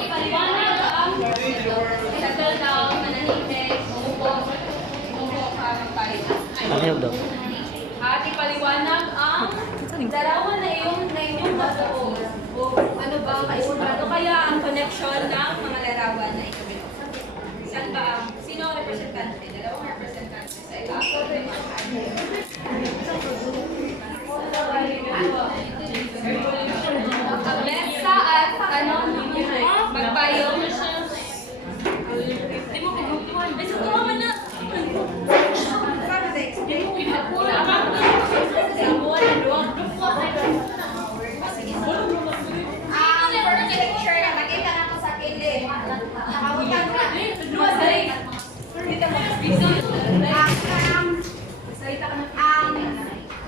ipaliwanag ang settle down, manahimik, umupo ka ng palit. Ayaw daw. At ipaliwanag ang larawan na inyong natuon. O ano ba, ano kaya ang connection ng mga larawan na ito? Saan ba sino ang representante? Dalawang representante sa ito. Mesa at ano, magpayong. Hindi mo pinagtuan. Ay, sa tuwa man na.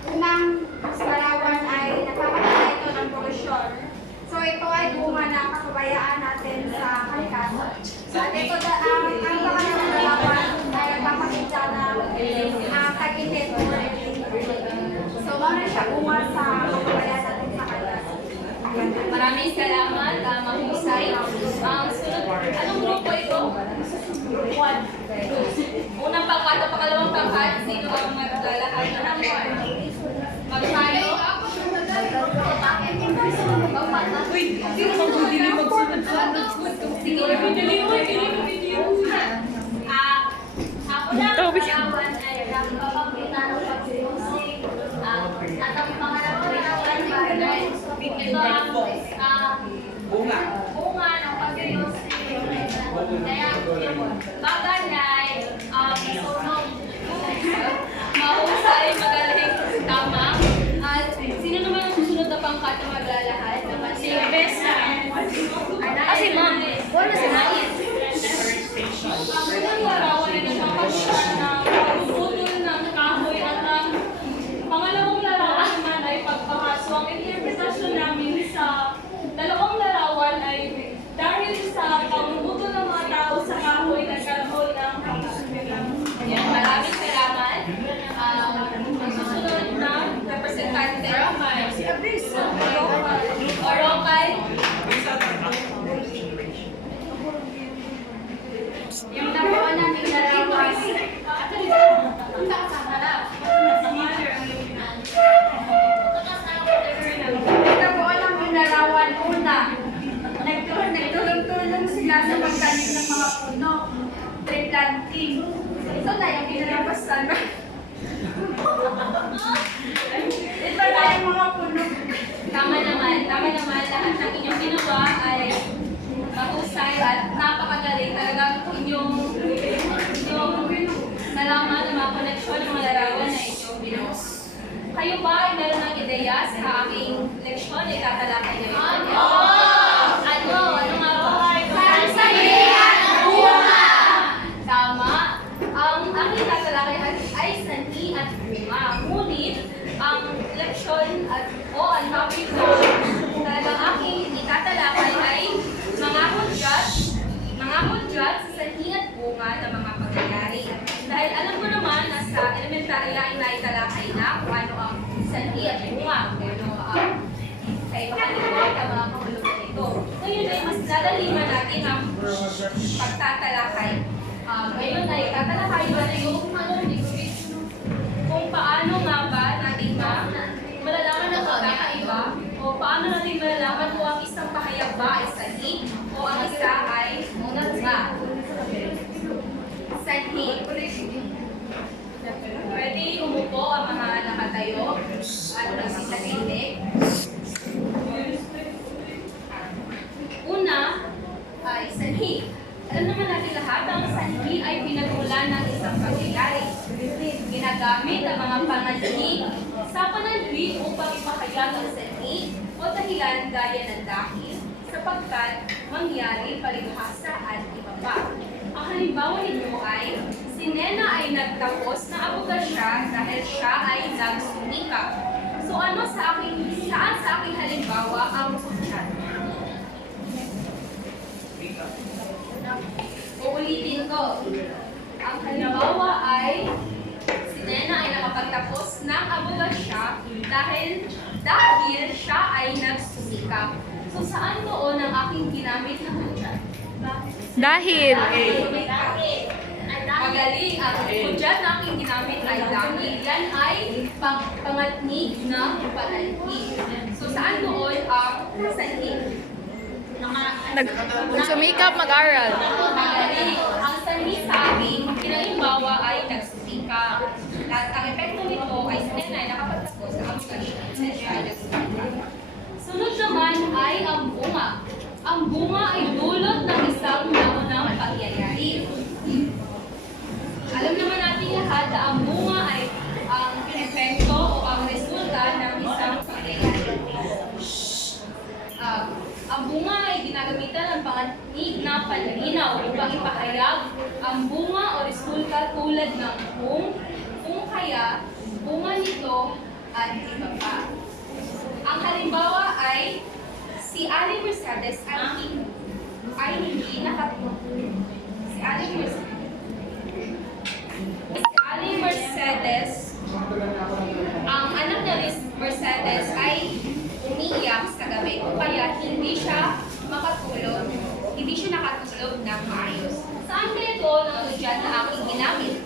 Unang larawan ay nagpapakita ito ng polusyon. So ito ay bunga ng kapabayaan natin sa kalikasan. At ito ang pangalawang larawan ay nagpapakita ng tag-init. So ano siya bunga sa kapabayaan natin sa kalikasan. Maraming salamat, mahusay. Sunod, anong grupo ito? One. Unang pangkat o pangalawang pangkat, sino ang maglalakad ng magpayo? Uy, sino ang hindi magsunod-sunod? Sige, ako na ang larawan ay nagpapakita ng pagsimusik. At ang pangalawang larawan ay ito ang bunga ng pagsimusik. Kaya baganay, sunog, mahusay, magaling, tama. At sino naman ang susunod na pangkat na maglalahad? Si Besa. Kasi ma'am, wala si Nais. Ang unang larawan ay nagpapakita ng pagputol ng kahoy at ang pangalawang larawan naman ay pagpakaso. Ang interpretasyon namin sa dalawang larawan ay dahil sa pagputol ng mga tao sa kahoy, nagkaroon ng pagsusunan. Maraming salamat. Ang susunod na representante, si Abis. Orokay. Yung nabuo namin larawan. Nabuo namin larawan una. Nagtulong-tulong sila sa pagtanim ng mga puno. Tree planting. Ito na yung pinalabasan. Ito na yung mga puno. Tama naman. Lahat ng inyong ginawa ay mahusay at napakagaling. Talagang inyong nalaman ng mga koneksyon ng mga larawan na inyong ginawa. Kayo ba ay meron ng ideya sa aking leksyon na itatalakay ngayon? Ano nga ba? Sanhian at bunga! Tama. Ang aking tatalakay ay sanhi at bunga. Ngunit, ang leksyon o ang topic na talagang aking itatalakay ay mga hudyat sa sanhi at bunga ng mga pangyayari. Dahil alam ko naman na sa elementarya ay naitalakay na kung ano ang sanhi at bunga. Sa ibahan nito at ang mga kahulugan nito. Ngayon ay mas lalaliman natin ang pagtatalakay. Ngayon ay tatalakay natin kung paano nga ba natin malalaman ang pagkakaiba o paano natin malalaman kung ang isang pahayag ba ay sanhi o ang isa ay bunga. Sanhi. Pwede umupo ang mga nakatayo at nagsitahimik. Una ay sanhi. Alam naman natin lahat ang sanhi ay pinagmulan ng isang pangyayari. Ginagamit ang mga pangadhi sa panadwi upang ipahayag ang sanhi o dahilan gaya ng dahil sapagkat mangyari, palibhasa at iba pa. Ang halimbawa nito ay si Nena ay nagtapos na abogasya dahil siya ay nagsumikap. So saan sa aking halimbawa ang hudyat? Uulitin ko. Ang halimbawa ay si Nena ay nakapagtapos ng abogasya dahil siya ay nagsusikap. So saan doon ang aking ginamit na hudyat? Dahil. Magaling. Ang hudyat na aking ginamit ay dahil. Yan ay pangatnig na panalpig. So, saan doon ang sanhi? Nagsumikap mag-aral. Magaling. Ang sanhi sa akin, pinagimbawa ay nagsumika. At ang epekto nito ay si Nenay nakapagtapos sa aming kalisyon. Siya ay nagsumika. Sunod naman ay ang bunga. Ang bunga ay dulot ng isang naunang pangyayari. Alam naman natin lahat na ang bunga ay ang epekto o ang resulta ng isang pangyayari. Ang bunga ay ginagamitan ng pangatnig na panlinaw upang ipahayag ang bunga o resulta tulad ng kung kaya, bunga nito, at iba pa. Ang halimbawa ay si Ali Mercedes ay hindi nakatulog. Si Ali Mercedes, ang anak niya Mercedes ay umiiyak sa gabi o kaya hindi siya nakatulog ng maayos. Saan kaya ito ng hudyat na aking ginamit?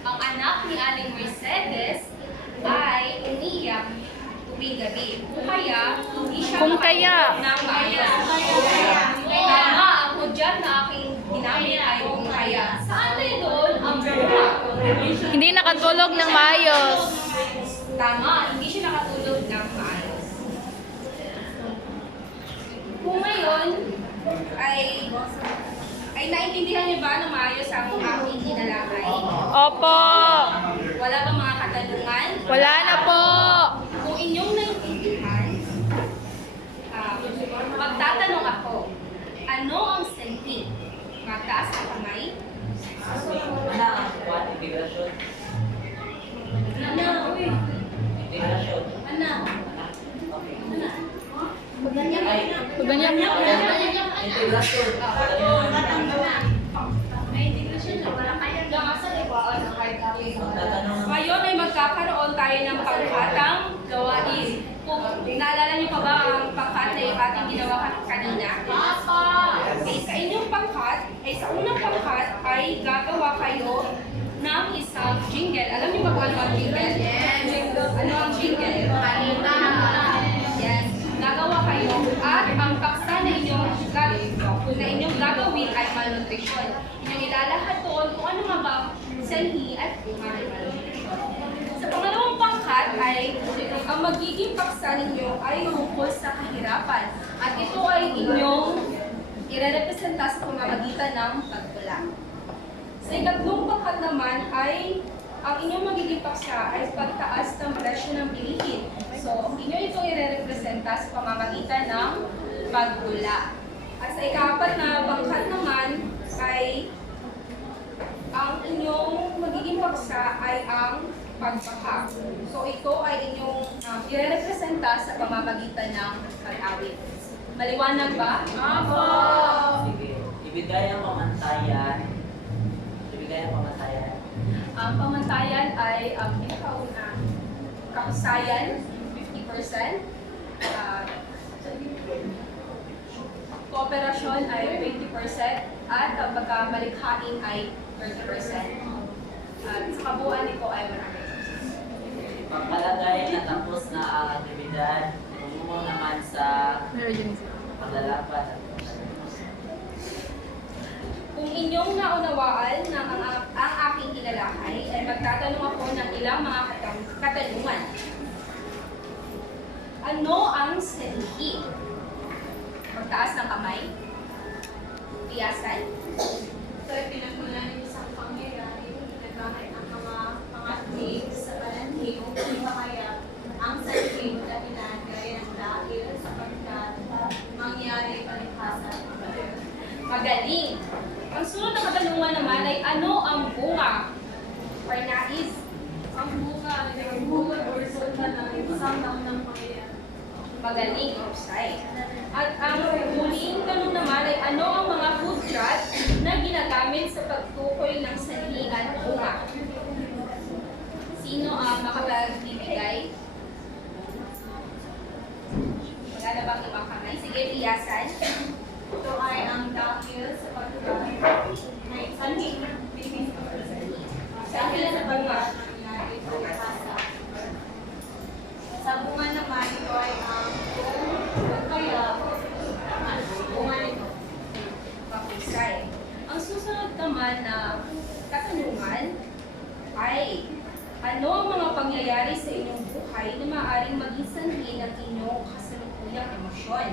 Ang anak ni Aling Mercedes ay umiiyak tuwing gabi. Kung kaya, hindi siya makatulog ng maayos. Tama, ang hudyat na aking ginamit ay kung kaya. Saan kaya doon ang bunga? Hindi nakatulog ng maayos. Tama, hindi siya nakatulog ng maayos. Kung ngayon ay naintindihan niyo ba na maayos ang aking inalakay? Opo. Wala ba mga katanungan? Wala na po. Kung inyong naintindihan, magtatanong ako, ano ang sanhi? Magtaas ang kamay? Ganyan mo. Ngayon ay magkakaroon tayo ng pangkatang gawain. Kung naalala niyo pa ba ang pangkat na ating ginawa kanina? Okay, sa inyong pangkat, sa unang pangkat ay gagawa kayo ng isang jingle. Alam niyo ba kung ano ang jingle? Ano ang jingle? Yes. Gagawa kayo at ang paksa na inyong gagawin ay malnutrition. Inyong ilalahad doon kung ano nga ba sanhi at bunga ng malnutrition. Sa pangalawang pangkat ay ang magiging paksa ninyo ay tungkol sa kahirapan at ito ay inyong irerepresenta sa pamamagitan ng pagtula. Sa ikatlong pangkat naman ay ang inyong magiging paksa ay pagtaas ng presyo ng bilihin. So, inyo itong irerepresenta sa pamamagitan ng pagtula. At sa ikapat na pangkat naman ay ang inyong magiging paksa ay ang pagbaka. So, ito ay inyong irerepresenta sa pamamagitan ng pag-awit. Maliwanag ba? Opo! Ibigay ang pamantayan. Ang pamantayan ay ang pinakauna. Kahusayan, 50%. Kooperasyon ay 20%. At ang pagkamalikhain ay 30%. At sa kabuuan nito ay 100%. Pagpalagay na tapos na ang aktibidad, tumumo naman sa paglalakad. Kung inyong naunawaan na ang aking ilalakay, ay magtatanong ako ng ilang mga katanungan. Ano ang sanhi? Magtaas ng kamay? Piyasan? So, pinagmula ng isang pangyayari, nagkakait ang mga pangatnig sa pananhig o kaya ang sanhig na pinagay ng dahil sapagkat mangyari palikasan. Magaling! Ang sunod na katanungan naman ay ano ang bunga? Or nais? Ang bunga ay bunga o resulta ng isang naunang pangyayari. Magaling, offside. At ang huling tanong naman ay ano ang mga hudyat na ginagamit sa pagtukoy ng sanhi at bunga? Sino ang makapagbibigay? Wala na bang ibang kamay? Sige, iyasan. Ito ay ang dahil sa pagkakas. May sanhi. Dahil sa pagkakas. Ito ay asa. Sa bunga naman, ito ay ang kaya bunga nito. Papusay. Ang susunod naman na katanungan ay ano ang mga pangyayari sa inyong buhay na maaaring maging sanhi ng inyong kasalukuyang emosyon?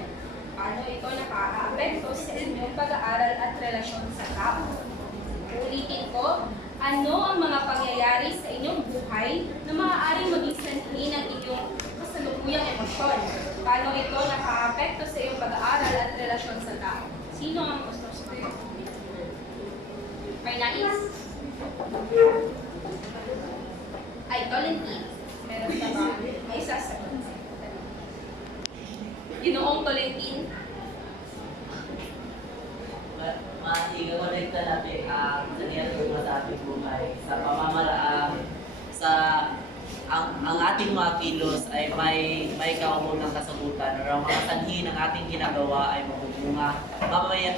Paano ito nakakaapekto sa inyong pag-aaral at relasyon sa tao? Ulitin ko, ano ang mga pangyayari sa inyong buhay na maaaring maging sanhi ng inyong kasalukuyang emosyon? Paano ito nakakaapekto sa iyong pag-aaral at relasyon sa tao? Sino ang gusto sumagot? May nais? Ay, Tolentine. Meron ka ba? May sasagot. Ginoong Tolentine. Maigakolekta natin ang sanihan ng sa ating buhay sa pamamaraan sa ang ating mga kilos ay may kaumunang kasagutan or ang mga sanhi ng ating ginagawa ay magbubunga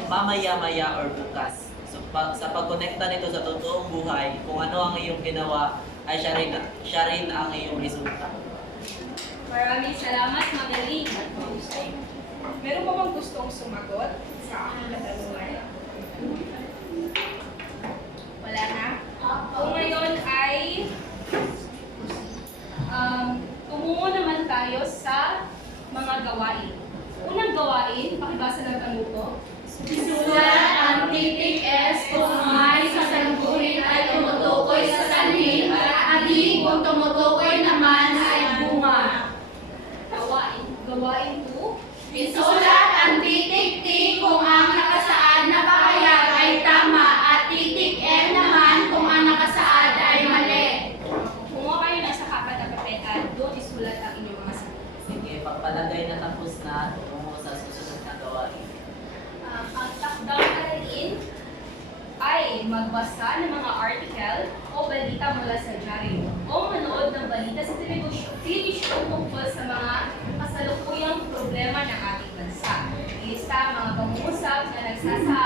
mamaya-maya or bukas. So, sa pagkonekta nito sa totoong buhay, kung ano ang iyong ginawa, ay siya rin ang iyong resulta. Maraming salamat, magaling. Meron pa bang gustong sumagot sa aking katanungan? Wala na? Kung ngayon ay tumungo naman tayo sa mga gawain. Unang gawain, pakibasa ng tanuto. Isulat ang titik S kung may sasalukuhin ay tumutukoy sa sanhi at di kung tumutukoy naman ay bunga. Gawain 2. Isulat ang titik T kung ang nakasaad na pahayag ay tama at titik M naman kung ang nakasaad ay mali. Kumuha kayo na sa kapat na papel at doon isulat ang inyong mga sagot. Sige, pagpalagay na tapos na, tungo sa susunod na gawain. Ang takdang aralin ay magbasa ng mga article o balita mula sa dyaryo o manood ng balita sa telebisyon tungkol sa mga kasalukuyang problema ng ating bansa. Ilista ang mga pangungusap na nagsasabi